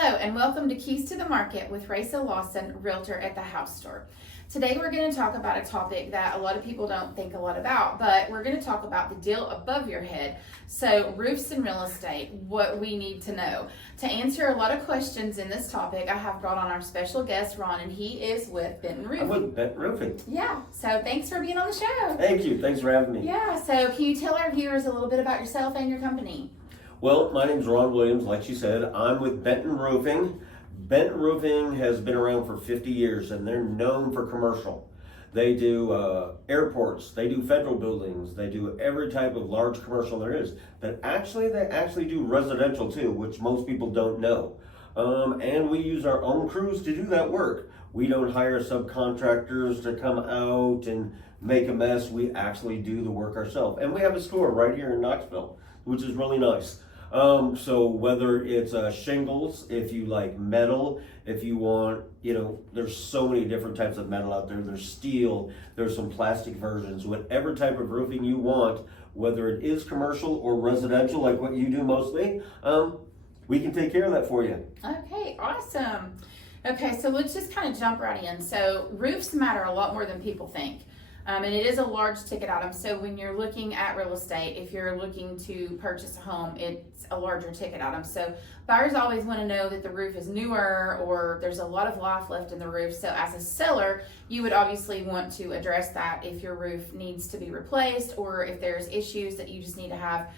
Hello and welcome to Keys to the Market with RaciaSellsHomes, Realtor at the House Store. Today we're going to talk about a topic that a lot of people don't think a lot about, but we're going to talk about the deal above your head. So roofs and real estate, what we need to know. To answer a lot of questions in this topic, I have brought on our special guest, Ron, and he is with Benton Roofing. I'm with Benton Roofing. Yeah, so thanks for being on the show. Thank you. Thanks for having me. Yeah, so can you tell our viewers a little bit about yourself and your company? Well, my name's Ron Williams, like she said. I'm with Benton Roofing. Benton Roofing has been around for 50 years and they're known for commercial. They do airports, they do federal buildings, they do every type of large commercial there is. But they actually do residential too, which most people don't know. And we use our own crews to do that work. We don't hire subcontractors to come out and make a mess. We actually do the work ourselves. And we have a store right here in Knoxville, which is really nice. So whether it's shingles, if you like metal, if you want, there's so many different types of metal out there. There's steel, there's some plastic versions, whatever type of roofing you want, whether it is commercial or residential, like what you do mostly, we can take care of that for you. Okay, awesome. Okay, so let's just kind of jump right in. So roofs matter a lot more than people think. And it is a large ticket item. So when you're looking at real estate, if you're looking to purchase a home, it's a larger ticket item. So buyers always want to know that the roof is newer or there's a lot of life left in the roof. So as a seller, you would obviously want to address that if your roof needs to be replaced or if there's issues that you just need to have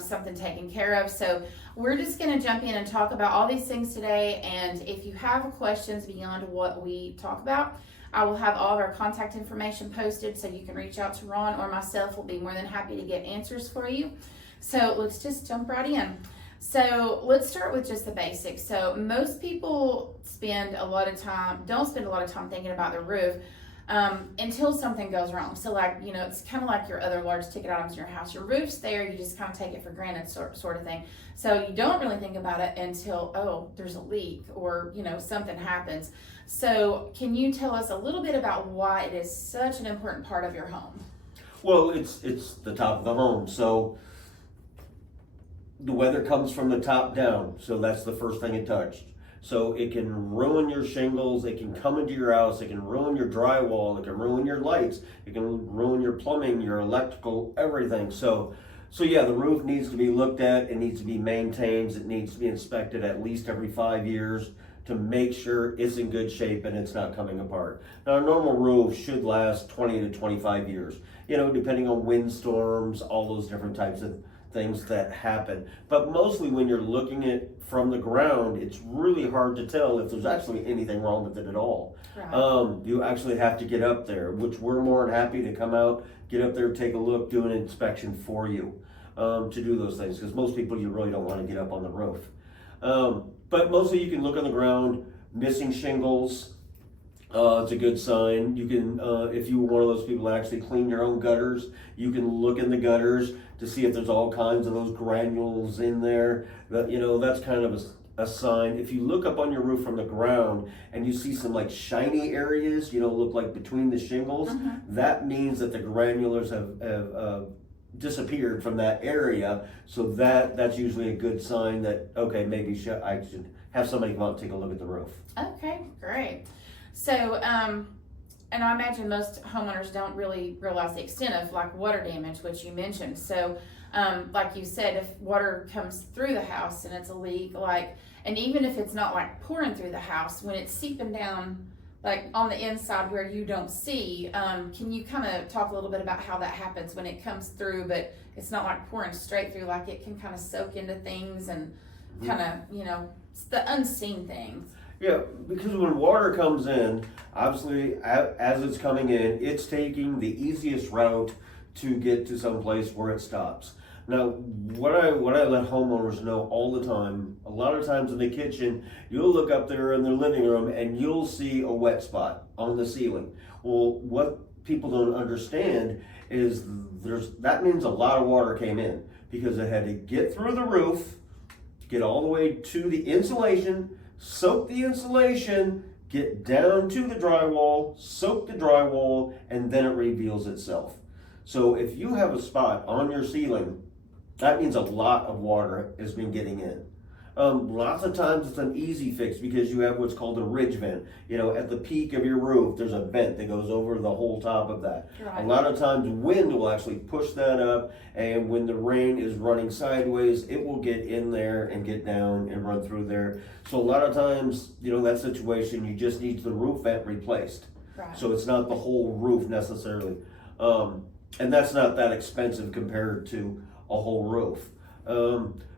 something taken care of. So we're just going to jump in and talk about all these things today. And if you have questions beyond what we talk about, I will have all of our contact information posted so you can reach out to Ron or myself. We'll be more than happy to get answers for you. So let's just jump right in. So let's start with just the basics. So most people don't spend a lot of time thinking about the roof until something goes wrong. So it's kind of like your other large ticket items in your house. Your roof's there, you just kind of take it for granted sort of thing. So you don't really think about it until, there's a leak or, something happens. So can you tell us a little bit about why it is such an important part of your home? Well, it's the top of the home. So the weather comes from the top down. So that's the first thing it touched. So it can ruin your shingles, it can come into your house, it can ruin your drywall, it can ruin your lights, it can ruin your plumbing, your electrical, everything. So yeah, the roof needs to be looked at, it needs to be maintained, it needs to be inspected at least every 5 years to make sure it's in good shape and it's not coming apart. Now a normal roof should last 20 to 25 years, depending on windstorms, all those different types of things that happen. But mostly when you're looking at from the ground, it's really hard to tell if there's actually anything wrong with it at all. Right. You actually have to get up there, which we're more than happy to come out, get up there, take a look, do an inspection for you to do those things, because most people, you really don't want to get up on the roof. But mostly you can look on the ground, missing shingles, it's a good sign. You can, if you were one of those people that actually clean your own gutters, you can look in the gutters to see if there's all kinds of those granules in there. That's kind of a sign. If you look up on your roof from the ground and you see some like shiny areas, look like between the shingles, that means that the granulars have disappeared from that area. So that's usually a good sign that, okay, maybe I should have somebody come out and take a look at the roof. Okay, great. So, and I imagine most homeowners don't really realize the extent of water damage, which you mentioned. So, like you said, if water comes through the house and it's a leak, and even if it's not pouring through the house, when it's seeping down on the inside where you don't see, can you kind of talk a little bit about how that happens when it comes through, but it's not pouring straight through, it can kind of soak into things and kind of, it's the unseen things. Yeah, because when water comes in, obviously as it's coming in, it's taking the easiest route to get to some place where it stops. Now, what I let homeowners know all the time, a lot of times in the kitchen, you'll look up there in their living room and you'll see a wet spot on the ceiling. Well, what people don't understand is that means a lot of water came in because it had to get through the roof, get all the way to the insulation, soak the insulation, get down to the drywall, soak the drywall, and then it reveals itself. So if you have a spot on your ceiling, that means a lot of water has been getting in. Lots of times it's an easy fix because you have what's called a ridge vent. At the peak of your roof, there's a vent that goes over the whole top of that. Right. A lot of times wind will actually push that up, and when the rain is running sideways, it will get in there and get down and run through there. So a lot of times, that situation, you just need the roof vent replaced. Right. So it's not the whole roof necessarily. And that's not that expensive compared to a whole roof.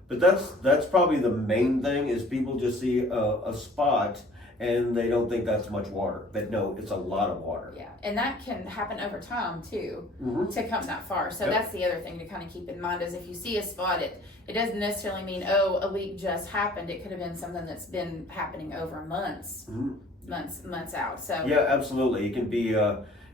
But that's probably the main thing is people just see a spot and they don't think that's much water. But no, it's a lot of water. Yeah, and that can happen over time too, Mm-hmm. to come that far. So Yep. that's the other thing to kind of keep in mind is if you see a spot, it doesn't necessarily mean, oh, a leak just happened. It could have been something that's been happening over months, Mm-hmm. months out. So Yeah, absolutely. It can be,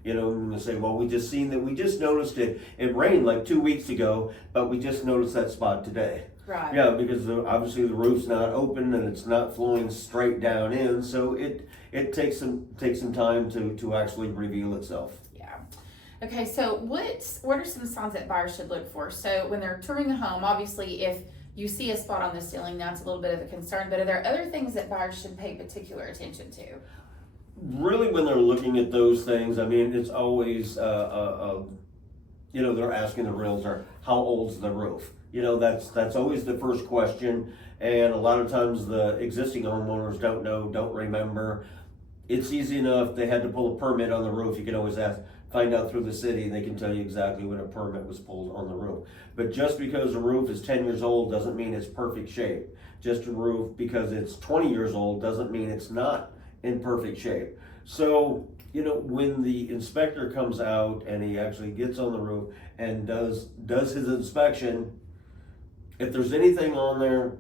you say, well, we just noticed it. It rained like 2 weeks ago, but we just noticed that spot today. right. Yeah, because obviously the roof's not open and it's not flowing straight down in, so it takes some time to actually reveal itself. Yeah. Okay, so what are some signs that buyers should look for? So when they're touring the home, obviously if you see a spot on the ceiling, that's a little bit of a concern, but are there other things that buyers should pay particular attention to? Really, when they're looking at those things, I mean, it's always, they're asking the realtor, how old's the roof? That's always the first question, and a lot of times the existing homeowners don't know, don't remember. It's easy enough, they had to pull a permit on the roof, you can always find out through the city, and they can tell you exactly when a permit was pulled on the roof. But just because the roof is 10 years old doesn't mean it's perfect shape. Just a roof, because it's 20 years old, doesn't mean it's not in perfect shape. So, when the inspector comes out and he actually gets on the roof and does his inspection, if there's anything on there,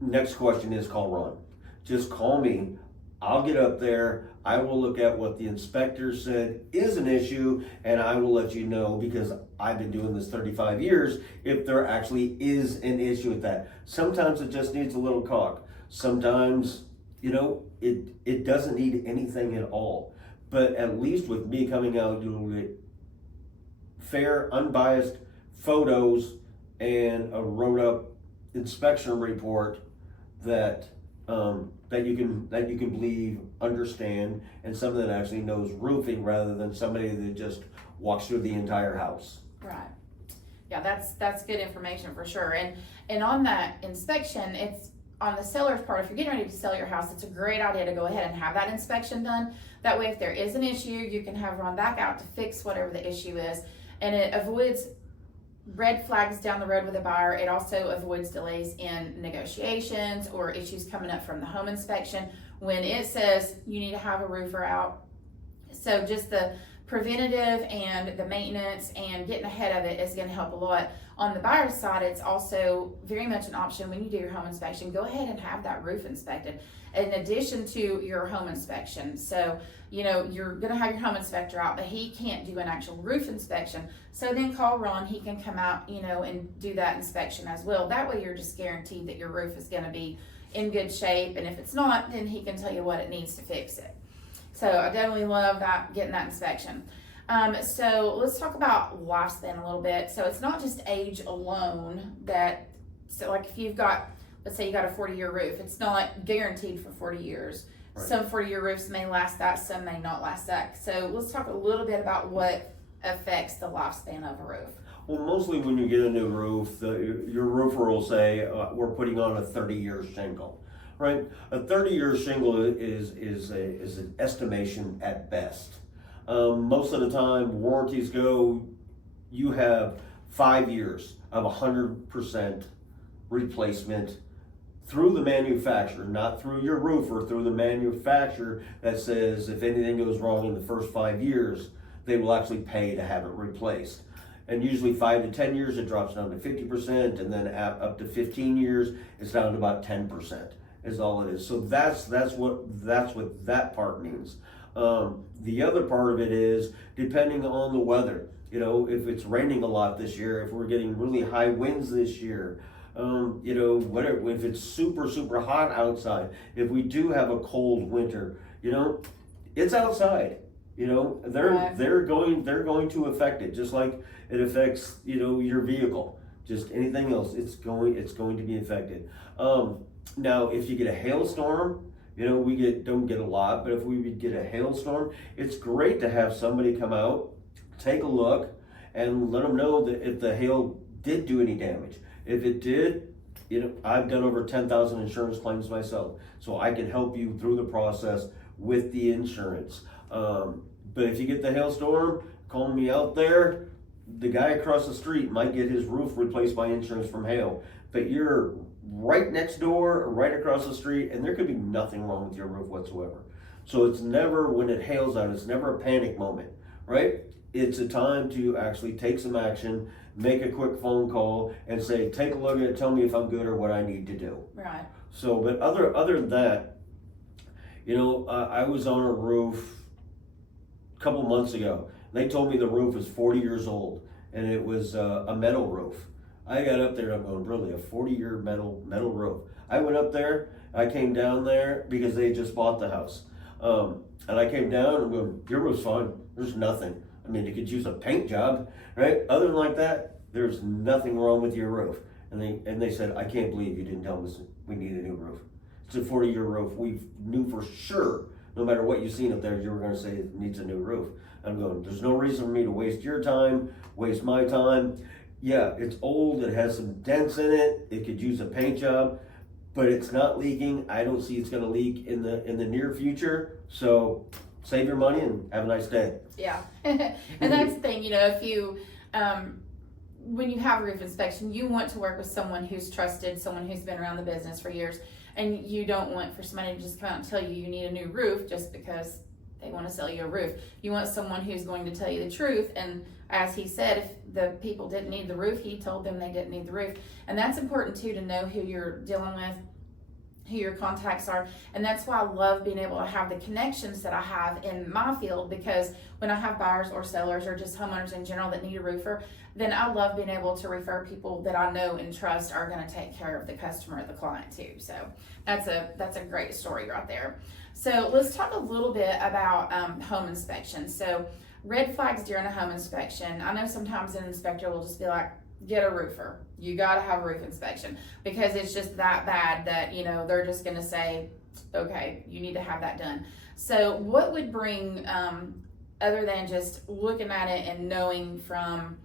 next question is call Ron. Just call me. I'll get up there. I will look at what the inspector said is an issue, and I will let you know, because I've been doing this 35 years, if there actually is an issue with that. Sometimes it just needs a little caulk. Sometimes, it doesn't need anything at all. But at least with me coming out, you'll get fair, unbiased photos and a wrote up inspection report that you can believe, understand, and someone that actually knows roofing rather than somebody that just walks through the entire house. Right. Yeah, that's good information for sure. And on that inspection, it's on the seller's part. If you're getting ready to sell your house, it's a great idea to go ahead and have that inspection done. That way, if there is an issue, you can have Ron back out to fix whatever the issue is, and it avoids red flags down the road with a buyer. It also avoids delays in negotiations or issues coming up from the home inspection when it says you need to have a roofer out. So just the preventative and the maintenance and getting ahead of it is going to help a lot. On the buyer's side, it's also very much an option when you do your home inspection. Go ahead and have that roof inspected in addition to your home inspection. So, you're going to have your home inspector out, but he can't do an actual roof inspection. So then call Ron, he can come out, and do that inspection as well. That way you're just guaranteed that your roof is going to be in good shape. And if it's not, then he can tell you what it needs to fix it. So I definitely love that, getting that inspection. So let's talk about lifespan a little bit. So it's not just age alone so like if you've got, let's say you got a 40-year roof, it's not guaranteed for 40 years. Right. Some 40-year roofs may last that, some may not last that. So let's talk a little bit about what affects the lifespan of a roof. Well, mostly when you get a new roof, your roofer will say, we're putting on a 30-year shingle. Right, a 30-year shingle is an estimation at best. Most of the time, warranties go, you have 5 years of 100% replacement through the manufacturer, not through your roofer, through the manufacturer that says if anything goes wrong in the first 5 years, they will actually pay to have it replaced. And usually 5 to 10 years, it drops down to 50%, and then up to 15 years, it's down to about 10%. Is all it is. So that's what that part means. The other part of it is depending on the weather. If it's raining a lot this year, if we're getting really high winds this year, if it's super hot outside, if we do have a cold winter, it's outside. They're going to affect it, just like it affects your vehicle. Just anything else, it's going to be affected. Now, if you get a hailstorm, we don't get a lot, but if we would get a hailstorm, it's great to have somebody come out, take a look, and let them know that if the hail did do any damage. If it did, I've done over 10,000 insurance claims myself, so I can help you through the process with the insurance. But if you get the hailstorm, call me out there. The guy across the street might get his roof replaced by insurance from hail, but you're right next door or right across the street, and there could be nothing wrong with your roof whatsoever. So it's never, when it hails out, it's never a panic moment, right? It's a time to actually take some action, make a quick phone call, and say, take a look at it, tell me if I'm good or what I need to do. Right. So, but other than that, I was on a roof a couple months ago. They told me the roof was 40 years old, and it was a metal roof. I got up there and I'm going, really, a 40-year metal roof? I went up there, I came down there because they just bought the house. And I came down and I'm going, your roof's fine, there's nothing. I mean, you could use a paint job, right? Other than like that, there's nothing wrong with your roof. And they said, I can't believe you didn't tell us we need a new roof. It's a 40-year roof. We knew for sure, no matter what you've seen up there, you were gonna say it needs a new roof. I'm going, there's no reason for me to waste your time, waste my time. Yeah, it's old, it has some dents in it, it could use a paint job, but it's not leaking. I don't see it's gonna leak in the near future. So save your money and have a nice day. Yeah. And that's the thing, if you, when you have a roof inspection, you want to work with someone who's trusted, someone who's been around the business for years, and you don't want for somebody to just come out and tell you need a new roof just because they want to sell you a roof. You want someone who's going to tell you the truth, and as he said, if the people didn't need the roof, he told them they didn't need the roof. And that's important too, to know who you're dealing with, who your contacts are. And that's why I love being able to have the connections that I have in my field, because when I have buyers or sellers or just homeowners in general that need a roofer, then I love being able to refer people that I know and trust are going to take care of the customer, the client too. So that's a great story right there. So let's talk a little bit about home inspection. So red flags during a home inspection. I know sometimes an inspector will just be like, get a roofer. You got to have a roof inspection, because it's just that bad that, they're just going to say, okay, you need to have that done. So what would bring, other than just looking at it and knowing from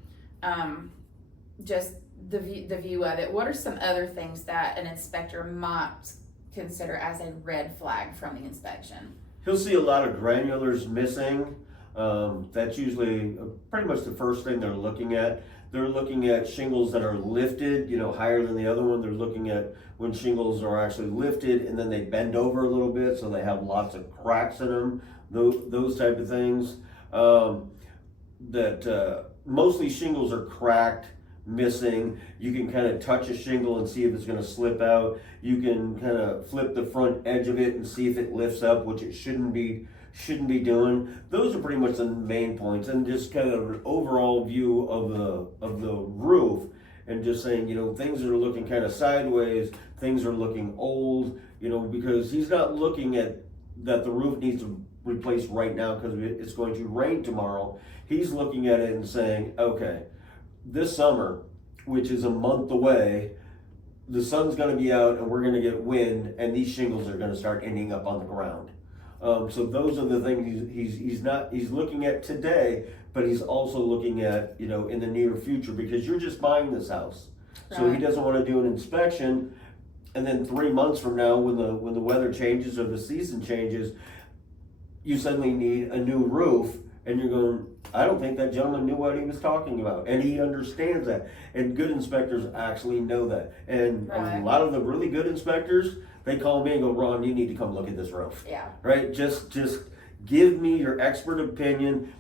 just the view of it, what are some other things that an inspector might consider as a red flag from the inspection? He'll see a lot of granulars missing. That's usually pretty much the first thing they're looking at. They're looking at shingles that are lifted, higher than the other one. They're looking at when shingles are actually lifted and then they bend over a little bit, so they have lots of cracks in them, those type of things. Mostly shingles are cracked, missing. You can kind of touch a shingle and see if it's going to slip out. You can kind of flip the front edge of it and see if it lifts up, which it shouldn't be doing. Those are pretty much the main points, and just kind of an overall view of the roof, and just saying, things are looking kind of sideways, things are looking old, because he's not looking at that the roof needs to replace right now because it's going to rain tomorrow. He's looking at it and saying, okay, this summer, which is a month away, the sun's going to be out and we're going to get wind, and these shingles are going to start ending up on the ground. So those are the things he's looking at today, but he's also looking at, in the near future, because you're just buying this house. Right. So he doesn't want to do an inspection, and then 3 months from now, when the weather changes or the season changes, you suddenly need a new roof, and you're going, I don't think that gentleman knew what he was talking about. And he understands that. And good inspectors actually know that. And right. A lot of the really good inspectors, they call me and go, Ron, you need to come look at this roof. Yeah. Right? Just give me your expert opinion.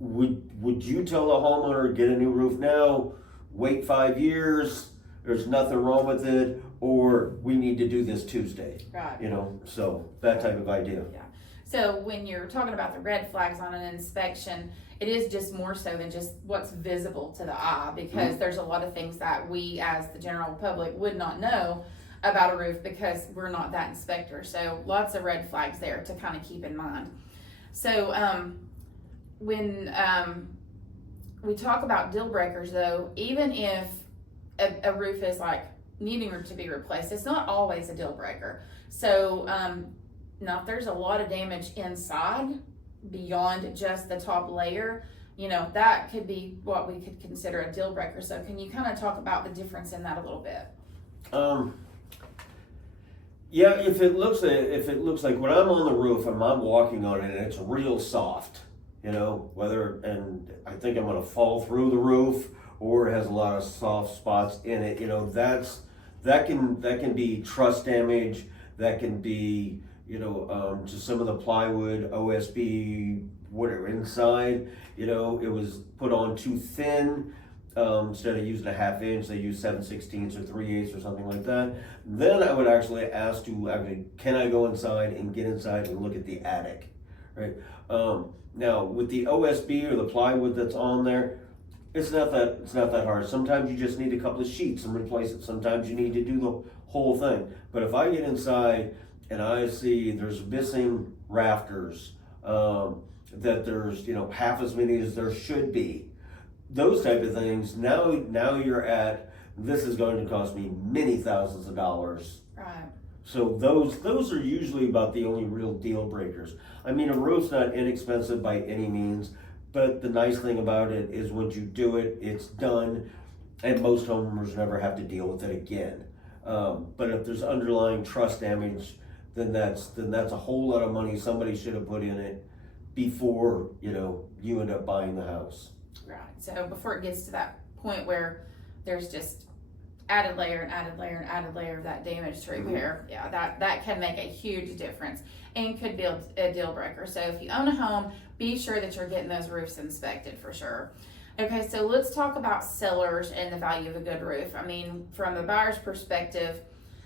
Would you tell a homeowner, get a new roof now, wait 5 years, there's nothing wrong with it, or we need to do this Tuesday? Right. So that type of idea. Yeah. So when you're talking about the red flags on an inspection, it is just more so than just what's visible to the eye, because there's a lot of things that we as the general public would not know about a roof because we're not that inspector. So lots of red flags there to kind of keep in mind. So when we talk about deal breakers though, even if a roof is like needing to be replaced, it's not always a deal breaker. So now if there's a lot of damage inside beyond just the top layer, you know, that could be what we could consider a deal breaker. So can you kind of talk about the difference in that a little bit? Yeah, if it looks like when I'm on the roof and I'm walking on it and it's real soft, you know, and I think I'm gonna fall through the roof, or it has a lot of soft spots in it, you know, that can be truss damage, that can be, you know, just some of the plywood, OSB, whatever inside, you know, it was put on too thin. Instead of using a 1/2 inch, they use 7/16 or 3/8 or something like that. Then I would actually ask can I go inside and get inside and look at the attic, right? Now with the OSB or the plywood that's on there, it's not that hard. Sometimes you just need a couple of sheets and replace it. Sometimes you need to do the whole thing. But if I get inside and I see there's missing rafters, that there's, you know, half as many as there should be, those type of things, now you're at, this is going to cost me many thousands of dollars. Right. So those are usually about the only real deal breakers. I mean, a roof's not inexpensive by any means, but the nice thing about it is once you do it, it's done, and most homeowners never have to deal with it again. But if there's underlying truss damage, then that's a whole lot of money somebody should have put in it before, you know, you end up buying the house. Right. So before it gets to that point where there's just added layer and added layer and added layer of that damage to repair, yeah, that can make a huge difference and could be a deal breaker. So if you own a home, be sure that you're getting those roofs inspected for sure. Okay, so let's talk about sellers and the value of a good roof. I mean, from the buyer's perspective,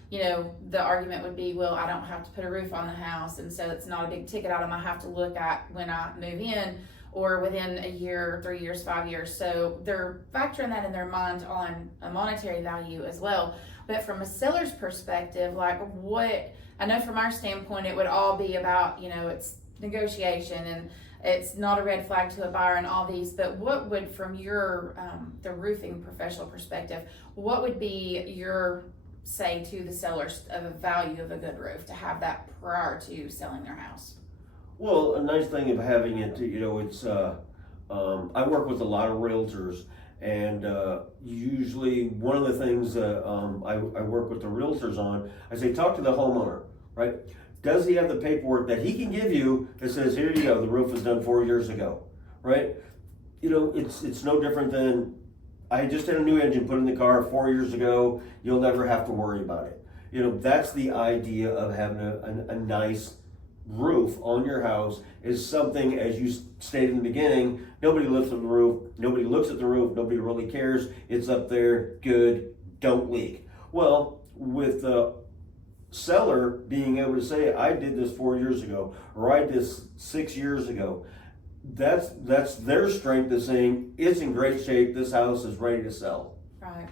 you know, the argument would be, well, I don't have to put a roof on the house, and so it's not a big ticket item I have to look at when I move in, or within a year, 3 years, 5 years. So they're factoring that in their mind on a monetary value as well. But from a seller's perspective, like I know from our standpoint, it would all be about, you know, it's negotiation and it's not a red flag to a buyer and all these, but what would, from your, the roofing professional perspective, what would be your say to the sellers of a value of a good roof to have that prior to selling their house? Well, a nice thing of having it, you know, it's, I work with a lot of realtors, and usually one of the things I work with the realtors on, I say, talk to the homeowner, right? Does he have the paperwork that he can give you that says, here you go, the roof was done 4 years ago, right? You know, it's no different than, I just had a new engine put in the car 4 years ago, you'll never have to worry about it. You know, that's the idea of having a nice roof on your house, is something, as you stated in the beginning, nobody lifts up the roof, nobody looks at the roof, nobody really cares, it's up there, good, don't leak. Well, with the seller being able to say, I did this 4 years ago, or I did this 6 years ago, that's their strength of saying, it's in great shape, this house is ready to sell. Right,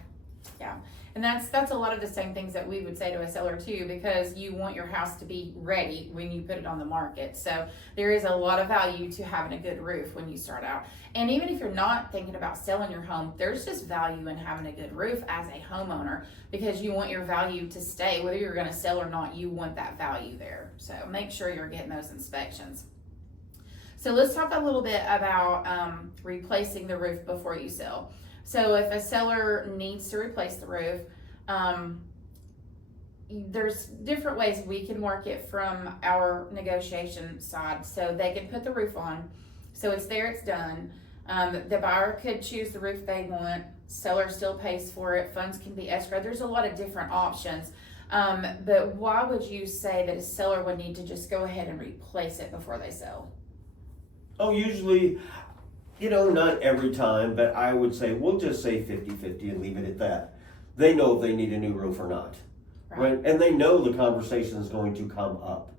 yeah. And that's a lot of the same things that we would say to a seller too, because you want your house to be ready when you put it on the market. So there is a lot of value to having a good roof when you start out. And even if you're not thinking about selling your home, there's just value in having a good roof as a homeowner, because you want your value to stay. Whether you're going to sell or not, you want that value there. So make sure you're getting those inspections. So let's talk a little bit about replacing the roof before you sell. So if a seller needs to replace the roof, there's different ways we can work it from our negotiation side. So they can put the roof on, so it's there, it's done. The buyer could choose the roof they want, seller still pays for it, funds can be escrowed. There's a lot of different options. But why would you say that a seller would need to just go ahead and replace it before they sell? Oh, usually, you know, not every time, but I would say, we'll just say 50-50 and leave it at that. They know if they need a new roof or not, right? And they know the conversation is going to come up,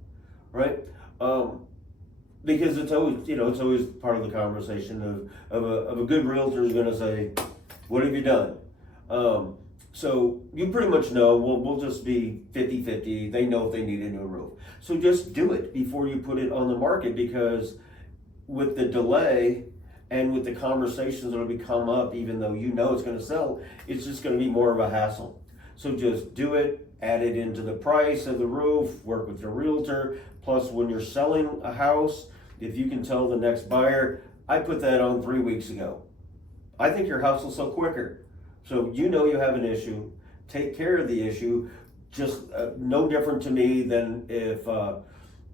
right? Because it's always, you know, it's always part of the conversation of a good realtor is going to say, what have you done? So you pretty much know, we'll just be 50-50. They know if they need a new roof. So just do it before you put it on the market, because with the delay and with the conversations that will come up, even though you know it's going to sell, it's just going to be more of a hassle. So just do it, add it into the price of the roof, work with your realtor. Plus, when you're selling a house, if you can tell the next buyer, I put that on 3 weeks ago, I think your house will sell quicker. So you know you have an issue, take care of the issue. Just no different to me than if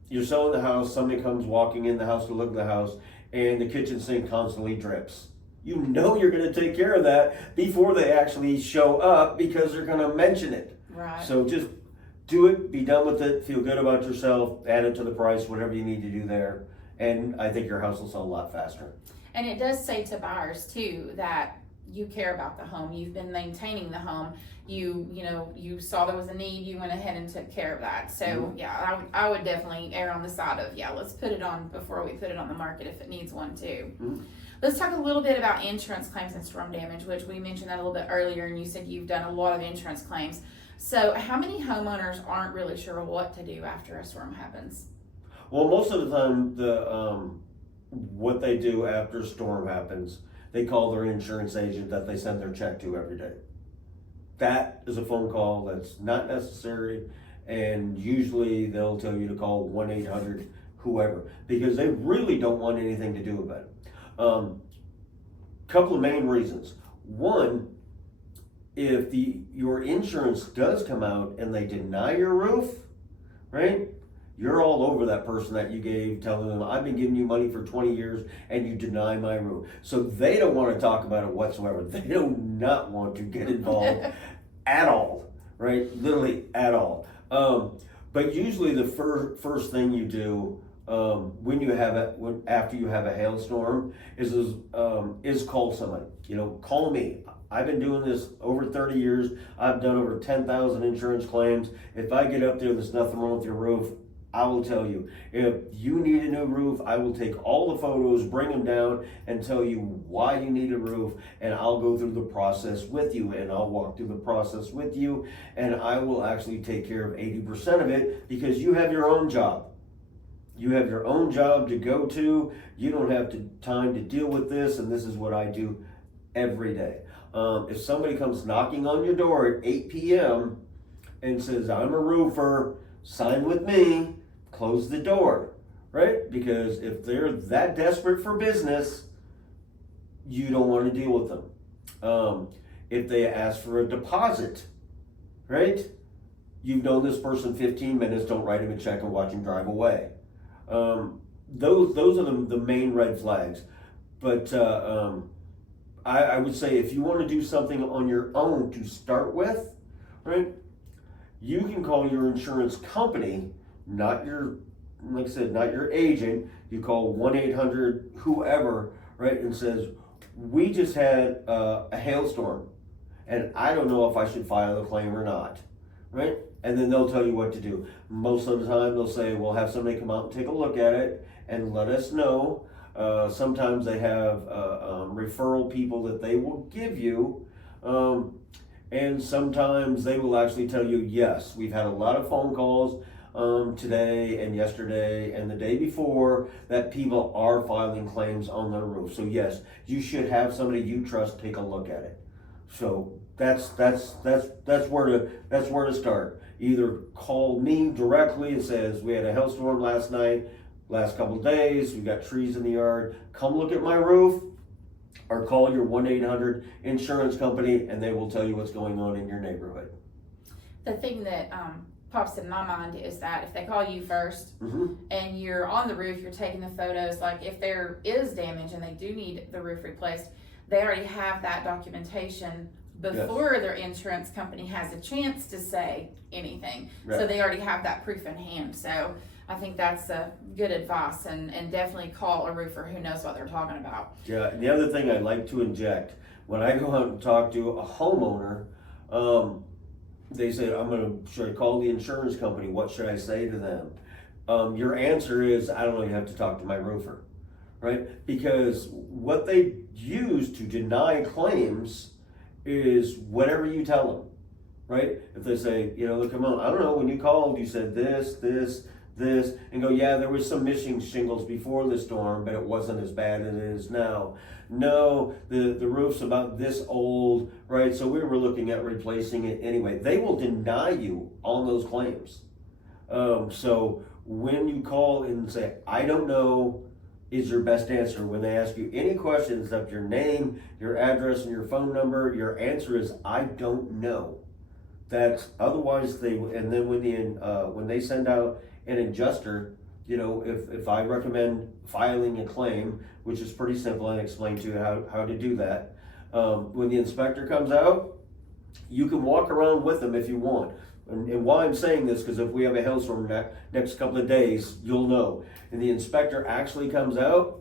you're selling the house, somebody comes walking in the house to look at the house, and the kitchen sink constantly drips. You know you're going to take care of that before they actually show up because they're going to mention it. Right. So just do it, be done with it, feel good about yourself, add it to the price, whatever you need to do there. And I think your house will sell a lot faster. And it does say to buyers too that you care about the home. You've been maintaining the home. You saw there was a need. You went ahead and took care of that. So yeah, I would definitely err on the side of let's put it on before we put it on the market if it needs one too. Let's talk a little bit about insurance claims and storm damage, which we mentioned that a little bit earlier, and you said you've done a lot of insurance claims. So how many homeowners aren't really sure what to do after a storm happens? Well, most of the time, what they do after a storm happens, they call their insurance agent that they send their check to every day. That is a phone call that's not necessary, and usually they'll tell you to call 1-800 whoever, because they really don't want anything to do about it. Couple of main reasons. One, if your insurance does come out and they deny your roof, right? You're all over that person that you gave, telling them, I've been giving you money for 20 years and you deny my roof. So they don't want to talk about it whatsoever. They do not want to get involved at all, right? Literally at all. But usually the first thing you do after you have a hailstorm is call somebody. Call me. I've been doing this over 30 years. I've done over 10,000 insurance claims. If I get up there's nothing wrong with your roof, I will tell you. If you need a new roof, I will take all the photos, bring them down, and tell you why you need a roof, and I'll go through the process with you, and I'll walk through the process with you, and I will actually take care of 80% of it, because you have your own job. You have your own job to go to. You don't have time to deal with this, and this is what I do every day. If somebody comes knocking on your door at 8 p.m. and says, I'm a roofer, sign with me, close the door, right? Because if they're that desperate for business, you don't want to deal with them. If they ask for a deposit, right? You've known this person 15 minutes, don't write him a check and watch him drive away. Those are the main red flags. But I would say if you want to do something on your own to start with, right? You can call your insurance company, not your agent. You call 1-800 whoever, right? And says, we just had a hailstorm and I don't know if I should file a claim or not, right? And then they'll tell you what to do. Most of the time they'll say, we'll have somebody come out and take a look at it and let us know. Sometimes they have referral people that they will give you. And sometimes they will actually tell you, yes, we've had a lot of phone calls today and yesterday and the day before that people are filing claims on their roof. So yes, you should have somebody you trust take a look at it. So that's where to start. Either call me directly and says, we had a hailstorm last night, last couple of days, we got trees in the yard, come look at my roof. Or call your 1-800 insurance company and they will tell you what's going on in your neighborhood. The thing that pops in my mind is that if they call you first and you're on the roof, you're taking the photos, like if there is damage and they do need the roof replaced, they already have that documentation before their insurance company has a chance to say anything. Right. So they already have that proof in hand. So I think that's a good advice, and definitely call a roofer who knows what they're talking about. Yeah, and the other thing I like to inject, when I go out and talk to a homeowner, they say, should I call the insurance company? What should I say to them? Your answer is, I don't know, you have to talk to my roofer, right? Because what they use to deny claims is whatever you tell them, right? If they say, look, come on, I don't know, when you called, you said this, this, and go, yeah, there was some missing shingles before the storm, but it wasn't as bad as it is now. No, the roof's about this old, right? So we were looking at replacing it anyway. They will deny you on those claims. So when you call and say, I don't know, is your best answer. When they ask you any questions of your name, your address, and your phone number, your answer is, I don't know. That's otherwise and then when they send out an adjuster, you know, if I recommend filing a claim, which is pretty simple, and explain to you how to do that. When the inspector comes out, you can walk around with them if you want. And why I'm saying this, because if we have a hailstorm next couple of days, you'll know. And the inspector actually comes out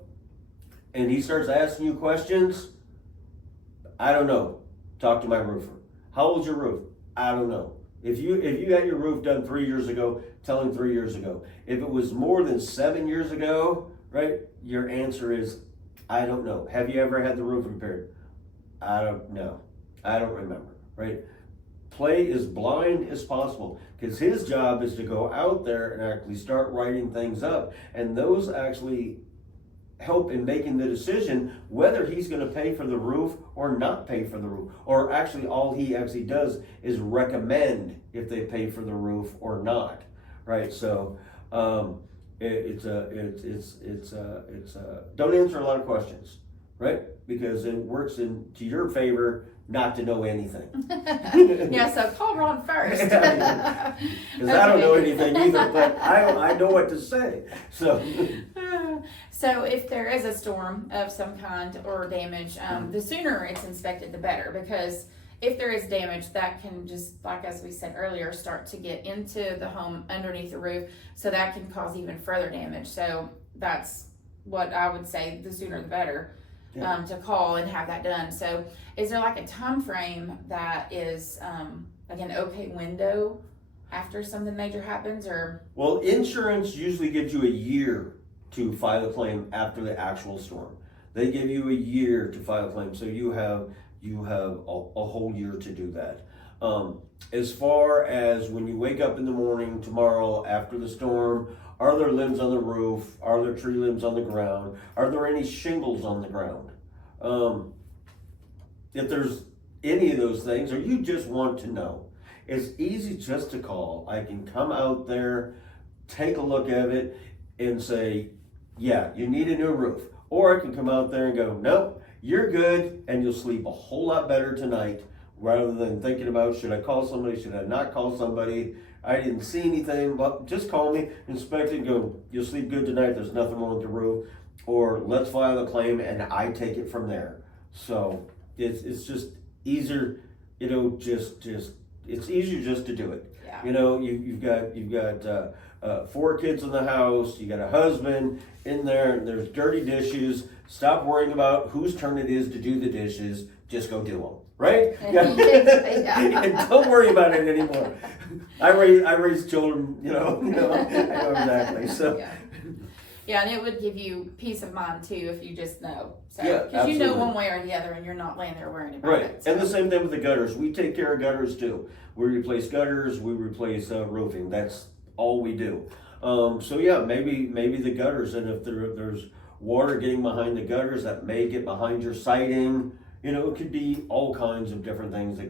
and he starts asking you questions. I don't know. Talk to my roofer. How old's your roof? I don't know. If you had your roof done 3 years ago, tell him 3 years ago. If it was more than 7 years ago, right, your answer is, I don't know. Have you ever had the roof repaired? I don't know. I don't remember, right? Play as blind as possible, because his job is to go out there and actually start writing things up, and those actually help in making the decision whether he's going to pay for the roof or not pay for the roof, or actually all he actually does is recommend if they pay for the roof or not, right? So don't answer a lot of questions, right? Because it works to your favor not to know anything. Yeah, so call Ron first. Because I don't know anything either, but I know what to say. So if there is a storm of some kind or damage, the sooner it's inspected, the better, because if there is damage, that can just, like as we said earlier, start to get into the home underneath the roof, so that can cause even further damage. So that's what I would say, the sooner the better. Yeah. To call and have that done. So is there like a time frame that is like an okay window after something major happens, or? Well, insurance usually gives you a year to file a claim after the actual storm. They give you a year to file a claim, so you have a whole year to do that. As far as when you wake up in the morning tomorrow after the storm, are there limbs on the roof? Are there tree limbs on the ground? Are there any shingles on the ground? If there's any of those things, or you just want to know, it's easy just to call. I can come out there, take a look at it, and say, yeah, you need a new roof. Or I can come out there and go, nope, you're good, and you'll sleep a whole lot better tonight, rather than thinking about, should I call somebody, should I not call somebody? I didn't see anything, but just call me, inspect it, and go, you'll sleep good tonight, there's nothing wrong with the roof. Or let's file a claim and I take it from there. So it's just easier, you know, it's easier just to do it. Yeah. You know, you've got 4 kids in the house, you got a husband in there, and there's dirty dishes. Stop worrying about whose turn it is to do the dishes, just go do them. Right? Yeah. Don't worry about it anymore. I raise children, you know, I know exactly. So. Yeah, and it would give you peace of mind too if you just know. So, yeah, because you know one way or the other, and you're not laying there worrying about right. it. So. And the same thing with the gutters. We take care of gutters too. We replace gutters. We replace roofing. That's all we do. So yeah, maybe the gutters, and if there's water getting behind the gutters, that may get behind your siding. You know, it could be all kinds of different things that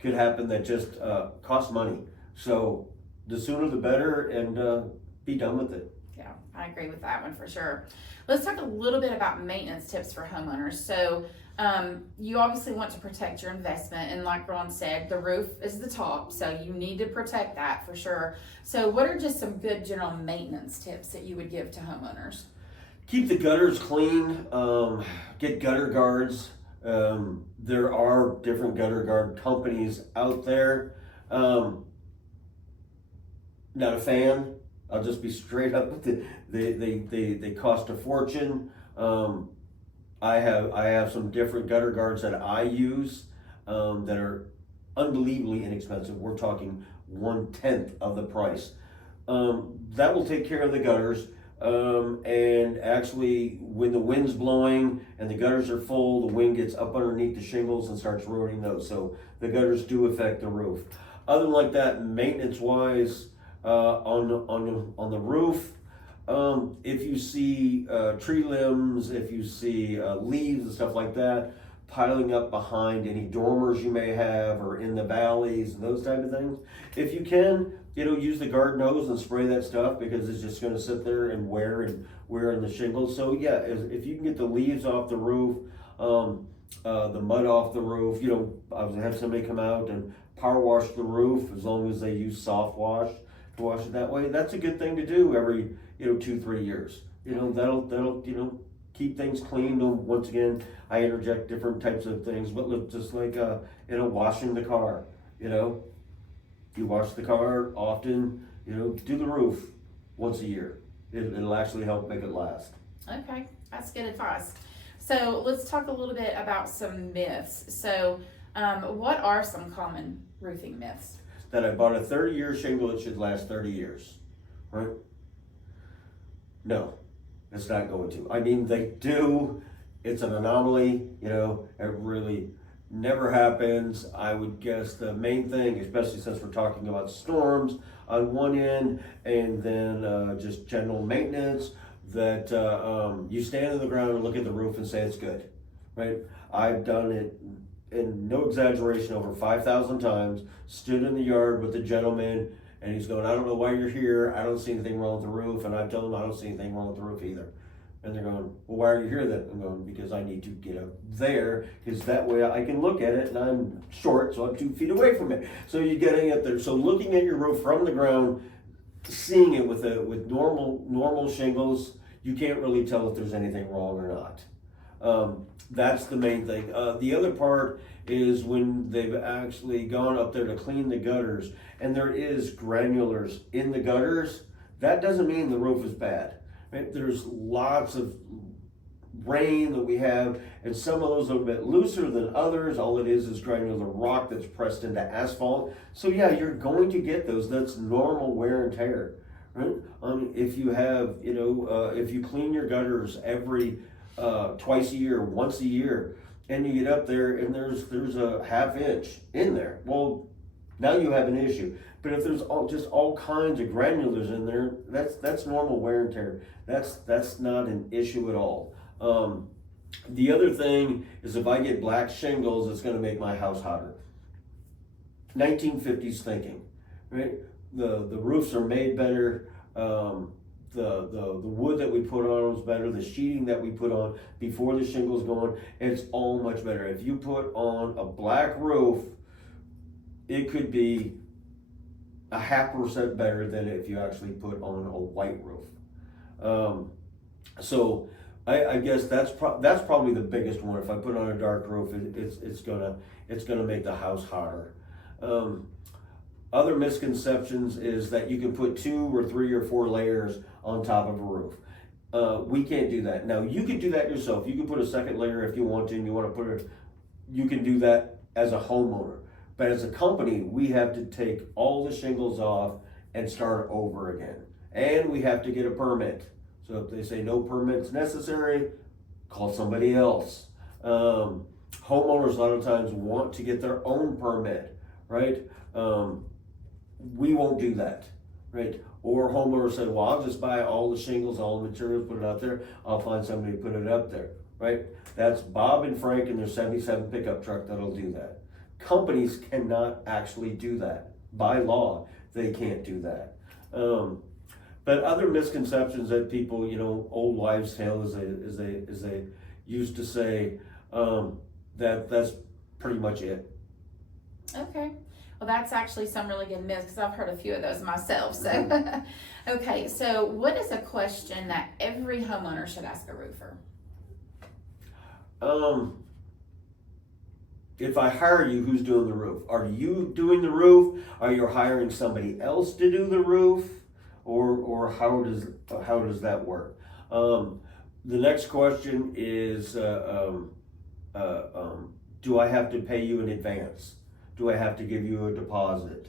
could happen that just cost money. So the sooner the better, and be done with it. Yeah, I agree with that one for sure. Let's talk a little bit about maintenance tips for homeowners. So you obviously want to protect your investment, and like Ron said, the roof is the top, so you need to protect that for sure. So what are just some good general maintenance tips that you would give to homeowners? Keep the gutters clean. Get gutter guards. There are different gutter guard companies out there. Not a fan. I'll just be straight up with it. They cost a fortune. I have some different gutter guards that I use that are unbelievably inexpensive. We're talking 1/10 of the price. That will take care of the gutters. And actually, when the wind's blowing and the gutters are full, the wind gets up underneath the shingles and starts ruining those. So the gutters do affect the roof. Other than like that, maintenance-wise, on the roof. If you see tree limbs, if you see leaves and stuff like that piling up behind any dormers you may have or in the valleys and those type of things, if you can, use the garden hose and spray that stuff, because it's just going to sit there and wear in the shingles. So yeah, if you can get the leaves off the roof, the mud off the roof, I would have somebody come out and power wash the roof, as long as they use soft wash to wash it that way. That's a good thing to do every 2-3 years. That'll keep things clean. Once again, I interject different types of things, but look, just like washing the car. You wash the car often. Do the roof once a year. It'll actually help make it last. Okay, that's good advice. So let's talk a little bit about some myths. So what are some common roofing myths? That I bought a 30-year shingle, it should last 30 years, right? No, it's not going to. I mean, they do. It's an anomaly, it really never happens. I would guess the main thing, especially since we're talking about storms on one end, and then just general maintenance, that you stand on the ground and look at the roof and say it's good, right? I've done it, and no exaggeration, over 5,000 times. Stood in the yard with the gentleman, and he's going, I don't know why you're here. I don't see anything wrong with the roof. And I've told him I don't see anything wrong with the roof either. And they're going, well, why are you here then? I'm going, because I need to get up there, because that way I can look at it, and I'm short, so I'm 2 feet away from it. So you're getting up there. So looking at your roof from the ground, seeing it with normal shingles, you can't really tell if there's anything wrong or not. That's the main thing. The other part is when they've actually gone up there to clean the gutters, and there is granulars in the gutters. That doesn't mean the roof is bad. Right? There's lots of rain that we have, and some of those are a bit looser than others. All it is granular rock that's pressed into asphalt. So yeah, you're going to get those. That's normal wear and tear. Right? If you have, if you clean your gutters every twice a year, once a year, and you get up there and there's a ½ inch in there, well, now you have an issue. But if there's all kinds of granulars in there, that's normal wear and tear. That's not an issue at all. The other thing is, if I get black shingles, it's going to make my house hotter. 1950s thinking, right? The roofs are made better. The wood that we put on is better. The sheeting that we put on before the shingles go on, it's all much better. If you put on a black roof, it could be a 0.5% better than if you actually put on a white roof. So I guess that's probably the biggest one. If I put on a dark roof, it's gonna make the house hotter. Other misconceptions is that you can put 2 or 3 or 4 layers on top of a roof. We can't do that. Now, you can do that yourself. You can put a second layer if you want to, and you can do that as a homeowner. But as a company, we have to take all the shingles off and start over again. And we have to get a permit. So if they say no permit's necessary, call somebody else. Homeowners a lot of times want to get their own permit, right? We won't do that, right? Or homeowners say, well, I'll just buy all the shingles, all the materials, put it out there. I'll find somebody to put it up there, right? That's Bob and Frank and their 77 pickup truck that'll do that. Companies cannot actually do that. By law, they can't do that. But other misconceptions that people, old wives' tale, as they used to say, that's pretty much it. Okay. Well, that's actually some really good myths, because I've heard a few of those myself. So, okay. So, what is a question that every homeowner should ask a roofer? If I hire you, who's doing the roof? Are you doing the roof? Are you hiring somebody else to do the roof? Or how does that work? The next question is, do I have to pay you in advance? Do I have to give you a deposit?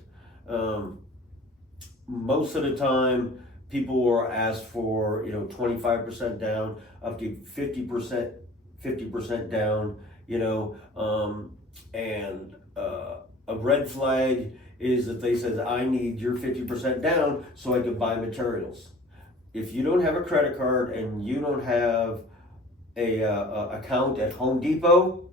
Most of the time, people will ask for 25% down, up to 50% down. And a red flag is that they said, I need your 50% down so I can buy materials. If you don't have a credit card and you don't have a account at Home Depot,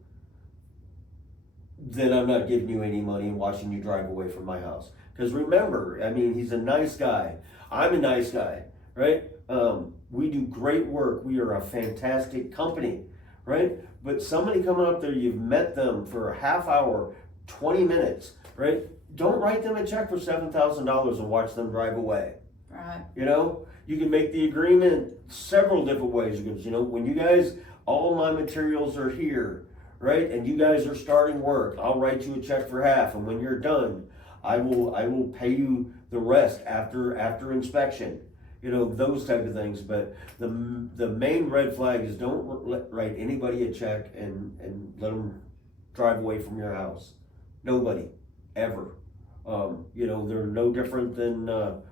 then I'm not giving you any money and watching you drive away from my house. Because remember, I mean, he's a nice guy. I'm a nice guy, right? We do great work. We are a fantastic company, right? But somebody coming up there, you've met them for a half hour, 20 minutes, right? Don't write them a check for $7,000 and watch them drive away. Right. You know, you can make the agreement several different ways. Because, you know, when you guys, all my materials are here, right? And you guys are starting work, I'll write you a check for half. And when you're done, I will pay you the rest after inspection. You know, those type of things. But the main red flag is don't write anybody a check and let them drive away from your house. Nobody, ever. You know, they're no different than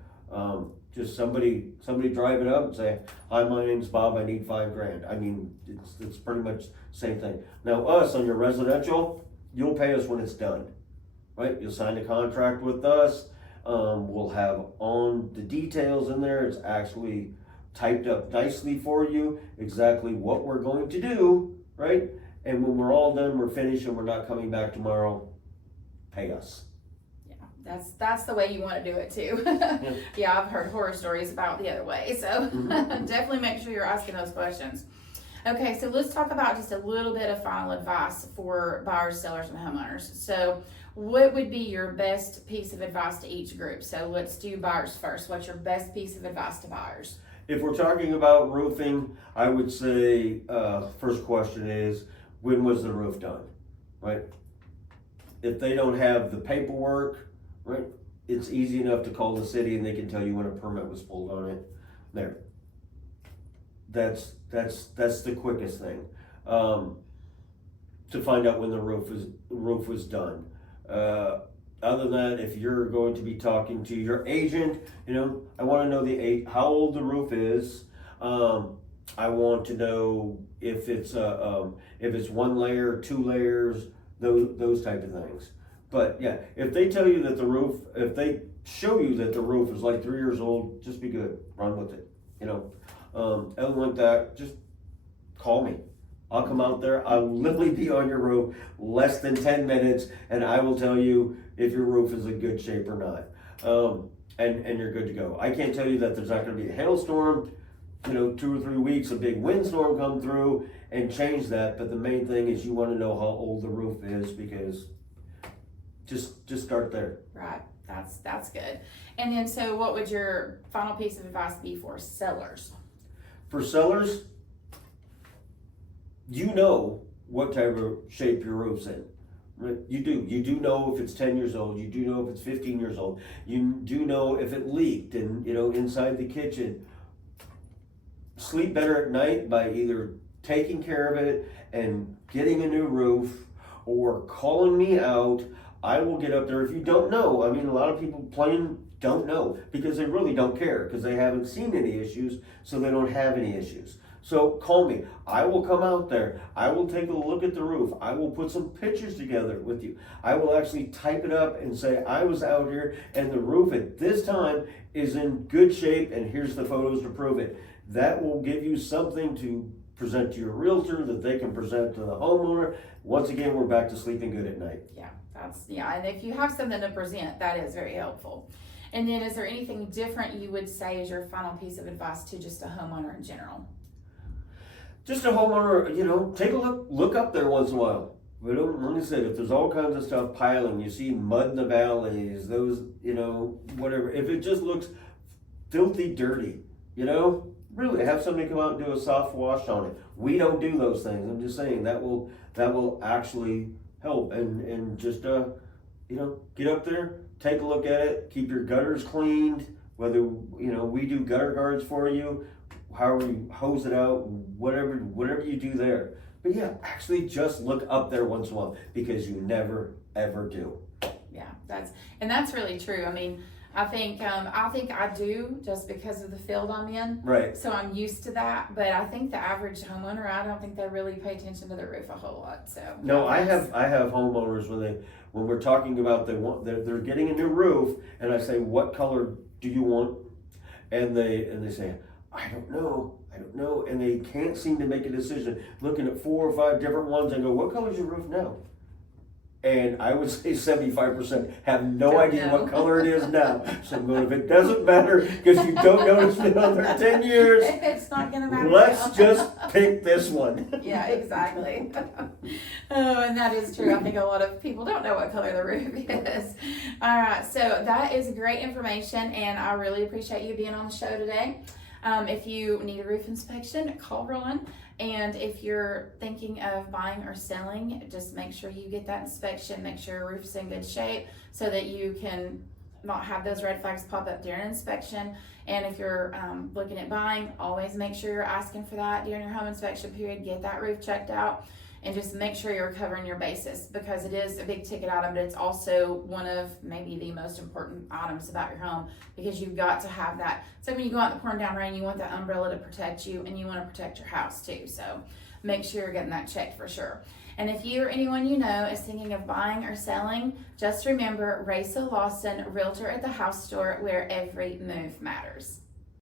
just somebody driving up and say, hi, my name's Bob, I need $5,000. I mean, it's pretty much the same thing. Now us, on your residential, you'll pay us when it's done, right? You'll sign a contract with us. We'll have on the details in there. It's actually typed up nicely for you, exactly what we're going to do, right? And when we're all done, we're finished and we're not coming back tomorrow, pay us. That's the way you want to do it too. Yeah, I've heard horror stories about the other way. So definitely make sure you're asking those questions. Okay, so let's talk about just a little bit of final advice for buyers, sellers, and homeowners. So what would be your best piece of advice to each group? So let's do buyers first. What's your best piece of advice to buyers? If we're talking about roofing, I would say first question is, when was the roof done, right? If they don't have the paperwork, right, it's easy enough to call the city and they can tell you when a permit was pulled on it. There. That's the quickest thing to find out when the roof was done. Other than that, if you're going to be talking to your agent, you know, I want to know how old the roof is. I want to know if it's one layer, 2 layers, those type of things. But yeah, if they tell you that if they show you that the roof is like 3 years old, just be good, run with it. You know, other than that, just call me. I'll come out there. I'll literally be on your roof less than 10 minutes, and I will tell you if your roof is in good shape or not. And you're good to go. I can't tell you that there's not going to be a hailstorm, you know, 2 or 3 weeks, a big windstorm come through and change that. But the main thing is you want to know how old the roof is, because just start there. Right. That's good. And then, so what would your final piece of advice be for sellers? For sellers, you know what type of shape your roof's in. Right? You do know if it's 10 years old. You do know if it's 15 years old. You do know if it leaked and, you know, inside the kitchen. Sleep better at night by either taking care of it and getting a new roof, or calling me out. I will get up there. If you don't know, I mean, a lot of people plain don't know because they really don't care, because they haven't seen any issues, so they don't have any issues. So call me. I will come out there. I will take a look at the roof. I will put some pictures together with you. I will actually type it up and say, I was out here and the roof at this time is in good shape, and here's the photos to prove it. That will give you something to present to your realtor that they can present to the homeowner. Once again, we're back to sleeping good at night. Yeah, and if you have something to present, that is very helpful. And then, is there anything different you would say as your final piece of advice to just a homeowner in general? Just a homeowner, you know, take a look up there once in a while. But like I said, if there's all kinds of stuff piling, you see mud in the valleys, those, you know, whatever. If it just looks filthy dirty, you know, really have somebody come out and do a soft wash on it. We don't do those things. I'm just saying that will actually help. And just you know, get up there, take a look at it, keep your gutters cleaned. Whether, you know, we do gutter guards for you, however you hose it out, whatever you do there. But yeah, actually just look up there once in a while, because you never ever do. Yeah, that's really true. I mean, I think I do, just because of the field I'm in. Right. So I'm used to that, but I think the average homeowner, I don't think they really pay attention to the roof a whole lot. So No, I have homeowners when we're talking about they're getting a new roof, and I say, what color do you want? And they say, I don't know, and they can't seem to make a decision. Looking at 4 or 5 different ones, and go, what color's your roof now? And I would say 75% have no idea what color it is now. So I'm going, if it doesn't matter, because you don't notice me another 10 years, it's not gonna matter. let's just pick this one. Yeah, exactly. Oh, and that is true. I think a lot of people don't know what color the roof is. All right, so that is great information, and I really appreciate you being on the show today. If you need a roof inspection, call Ron. And if you're thinking of buying or selling, just make sure you get that inspection. Make sure your roof's in good shape so that you can not have those red flags pop up during inspection. And if you're looking at buying, always make sure you're asking for that during your home inspection period. Get that roof checked out. And just make sure you're covering your bases, because it is a big ticket item, but it's also one of maybe the most important items about your home, because you've got to have that. So when you go out in the pouring down rain, you want that umbrella to protect you, and you want to protect your house too. So make sure you're getting that checked for sure. And if you or anyone you know is thinking of buying or selling, just remember, Racia Lawson, Realtor at the House Store, where every move matters.